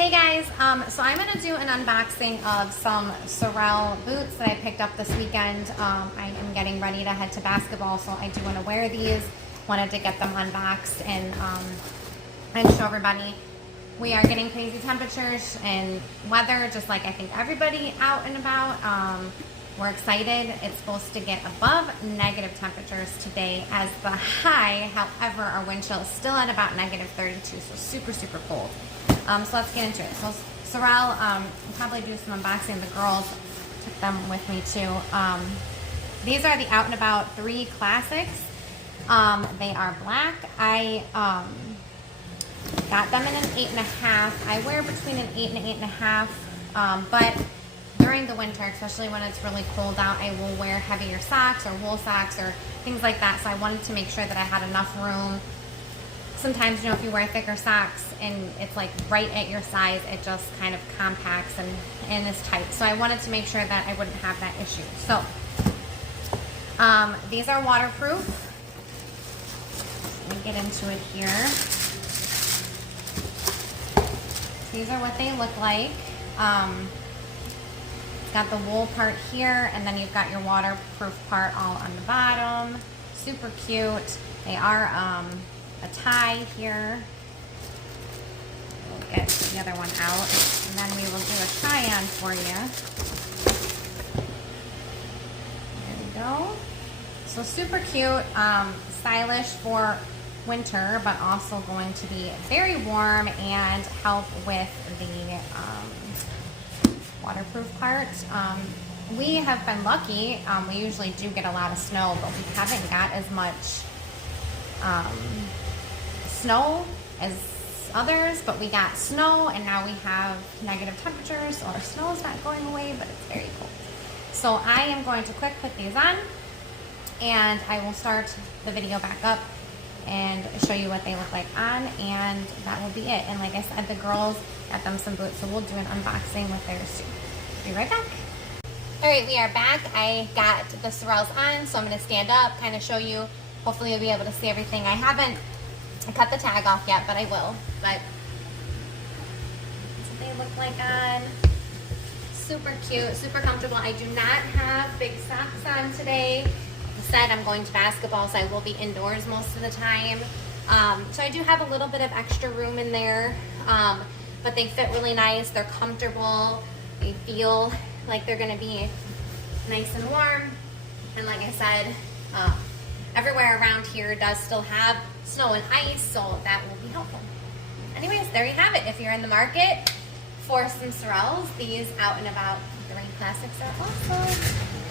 Hey guys, so I'm going to do an unboxing of some Sorel boots that I picked up this weekend. I am getting ready to head to basketball, so I do want to wear these. Wanted to get them unboxed and show everybody. We are getting crazy temperatures and weather, just like I think everybody out and about. We're excited. It's supposed to get above negative temperatures today as the high. However, our wind chill is still at about negative 32, so super, super cold. So let's get into it. So Sorel, I'll probably do some unboxing. The girls took them with me too. These are the Out and About 3 Classics. They are black. I got them in an 8.5. I wear between an 8 and an 8.5, but during the winter, especially when it's really cold out, I will wear heavier socks or wool socks or things like that. So I wanted to make sure that I had enough room. Sometimes, you know, if you wear thicker socks and it's like right at your size, it just kind of compacts and is tight. So I wanted to make sure that I wouldn't have that issue. So these are waterproof. Let me get into it here. These are what they look like. It's got the wool part here, and then you've got your waterproof part all on the bottom. Super cute. They are a tie here. We'll get the other one out, and then we will do a try-on for you. There we go. So super cute, stylish for winter, but also going to be very warm and help with the waterproof part. We have been lucky. We usually do get a lot of snow, but we haven't got as much snow as others, but we got snow and now we have negative temperatures, so our snow is not going away, but it's very cold. So I am going to quick put these on and I will start the video back up and show you what they look like on, and that will be it. And like I said, the girls got them some boots, so we'll do an unboxing with theirs too. Be right back. All right, we are back. I got the Sorels on, so I'm going to stand up, kind of show you. Hopefully you'll be able to see everything. I haven't cut the tag off yet, but I will. But that's what they look like on. Super cute, super comfortable. I do not have big socks on today. Said I'm going to basketball, so I will be indoors most of the time. So I do have a little bit of extra room in there, but they fit really nice. They're comfortable. They feel like they're going to be nice and warm. And like I said, everywhere around here does still have snow and ice, so that will be helpful. Anyways, there you have it. If you're in the market for some Sorels, these Out and About 3 Classics are awesome.